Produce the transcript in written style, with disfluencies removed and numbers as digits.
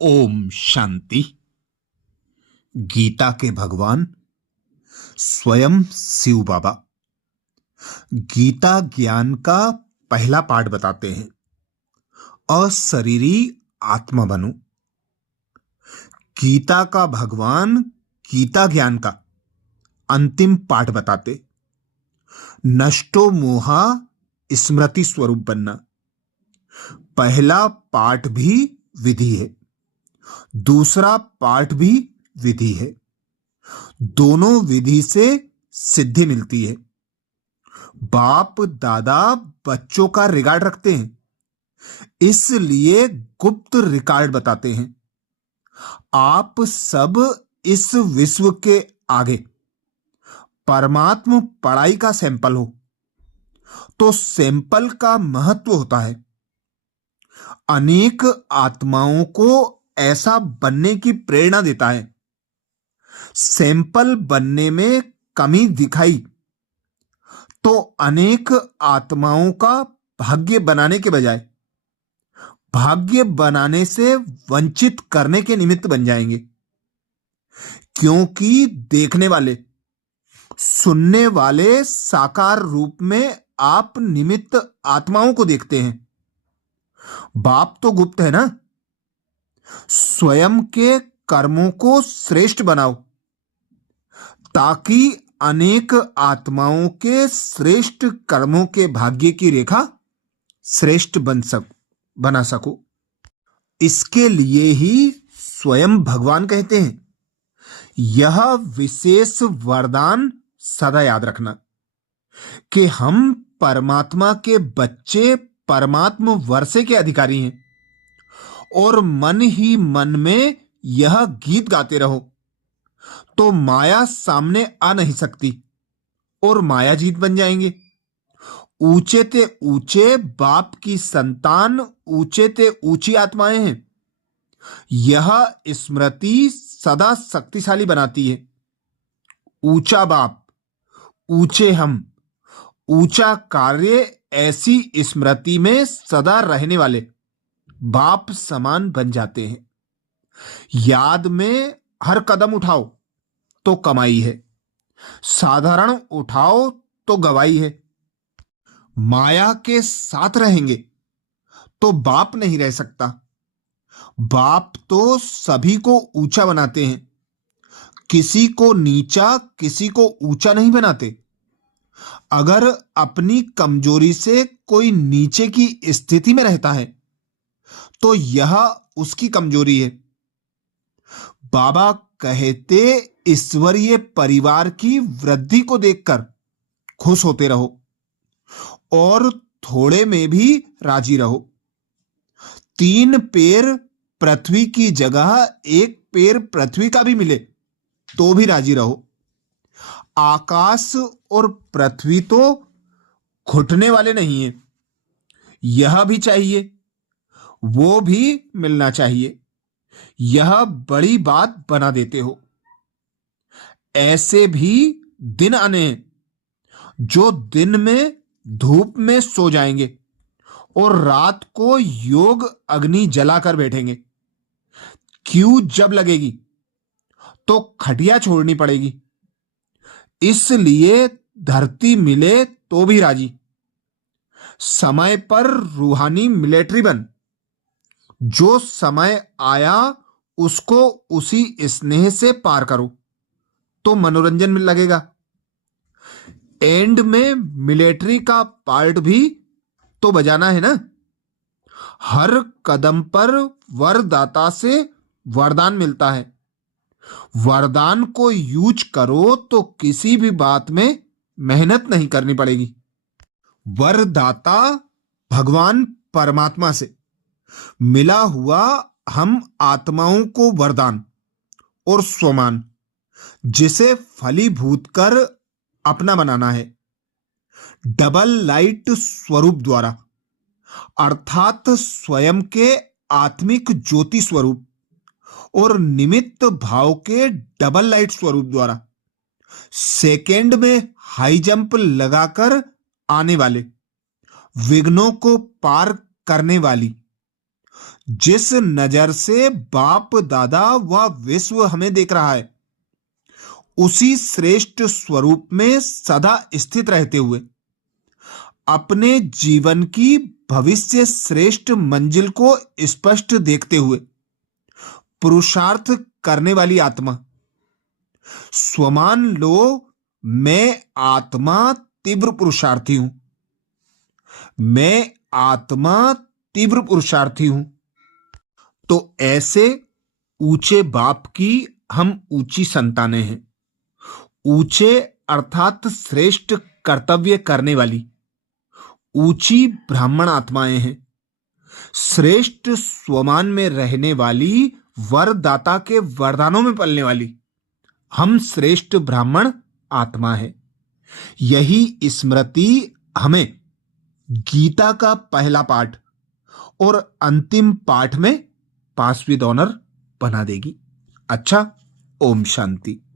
ओम शांति। गीता के भगवान स्वयं शिव बाबा गीता ज्ञान का पहला पाठ बताते हैं। अशरीरी आत्मा बनो। गीता का भगवान गीता ज्ञान का अंतिम पाठ बताते, नष्टो मोहा स्मृति स्वरूप बनना। पहला पाठ भी विधि है, दूसरा पाठ भी विधि है। दोनों विधि से सिद्धि मिलती है। बाप दादा बच्चों का रिकॉर्ड रखते हैं, इसलिए गुप्त रिकॉर्ड बताते हैं। आप सब इस विश्व के आगे परमात्मा पढ़ाई का सैंपल हो, तो सैंपल का महत्व होता है। अनेक आत्माओं को ऐसा बनने की प्रेरणा देता है। सैंपल बनने में कमी दिखाई तो अनेक आत्माओं का भाग्य बनाने के बजाय भाग्य बनाने से वंचित करने के निमित्त बन जाएंगे, क्योंकि देखने वाले सुनने वाले साकार रूप में आप निमित्त आत्माओं को देखते हैं। बाप तो गुप्त है ना। स्वयं के कर्मों को श्रेष्ठ बनाओ, ताकि अनेक आत्माओं के श्रेष्ठ कर्मों के भाग्य की रेखा श्रेष्ठ बना सको। इसके लिए ही स्वयं भगवान कहते हैं, यह विशेष वरदान सदा याद रखना कि हम परमात्मा के बच्चे, परमात्मा वर्षे के अधिकारी हैं, और मन ही मन में यह गीत गाते रहो तो माया सामने आ नहीं सकती और माया जीत बन जाएंगे। ऊंचे ते ऊंचे बाप की संतान, ऊंचे ते ऊंची आत्माएं हैं। यह स्मृति सदा शक्तिशाली बनाती है। ऊंचा बाप, ऊंचे हम, ऊंचा कार्य, ऐसी स्मृति में सदा रहने वाले बाप समान बन जाते हैं। याद में हर कदम उठाओ तो कमाई है, साधारण उठाओ तो गवाई है। माया के साथ रहेंगे तो बाप नहीं रह सकता। बाप तो सभी को ऊंचा बनाते हैं, किसी को नीचा, किसी को ऊंचा नहीं बनाते। अगर अपनी कमजोरी से कोई नीचे की स्थिति में रहता है तो यह उसकी कमजोरी है। बाबा कहते, ईश्वरीय परिवार की वृद्धि को देखकर खुश होते रहो और थोड़े में भी राजी रहो। 3 पैर पृथ्वी की जगह 1 पैर पृथ्वी का भी मिले तो भी राजी रहो। आकाश और पृथ्वी तो घुटने वाले नहीं है, यह भी चाहिए, वो भी मिलना चाहिए। यह बड़ी बात बना देते हो। ऐसे भी दिन आने हैं जो दिन में धूप में सो जाएंगे और रात को योग अग्नि जलाकर बैठेंगे। क्यों जब लगेगी तो खटिया छोड़नी पड़ेगी, इसलिए धरती मिले तो भी राजी। समय पर रूहानी मिलिट्री बन। जो समय आया उसको उसी स्नेह से पार करो तो मनोरंजन में लगेगा। एंड में मिलिट्री का पार्ट भी तो बजाना है ना। हर कदम पर वरदाता से वरदान मिलता है। वरदान को यूज करो तो किसी भी बात में मेहनत नहीं करनी पड़ेगी। वरदाता भगवान परमात्मा से मिला हुआ हम आत्माओं को वरदान और स्वमान, जिसे फलीभूत कर अपना बनाना है, डबल लाइट स्वरूप द्वारा, अर्थात स्वयं के आत्मिक ज्योति स्वरूप और निमित्त भाव के डबल लाइट स्वरूप द्वारा, सेकेंड में हाई जंप लगाकर आने वाले, विघ्नों को पार करने वाली, जिस नजर से बाप दादा व विश्व हमें देख रहा है, उसी श्रेष्ठ स्वरूप में सदा स्थित रहते हुए अपने जीवन की भविष्य श्रेष्ठ मंजिल को स्पष्ट देखते हुए पुरुषार्थ करने वाली आत्मा। स्वमान लो, मैं आत्मा तीव्र पुरुषार्थी हूं। मैं आत्मा तीव्र पुरुषार्थी हूं। तो ऐसे ऊंचे बाप की हम ऊंची संतानें हैं। ऊंचे अर्थात श्रेष्ठ कर्तव्य करने वाली ऊंची ब्राह्मण आत्माएं हैं। श्रेष्ठ स्वमान में रहने वाली, वरदाता के वरदानों में पलने वाली हम श्रेष्ठ ब्राह्मण आत्मा है। यही स्मृति हमें गीता का पहला पाठ और अंतिम पाठ में पास विद ऑनर बना देगी। अच्छा, ओम शांति।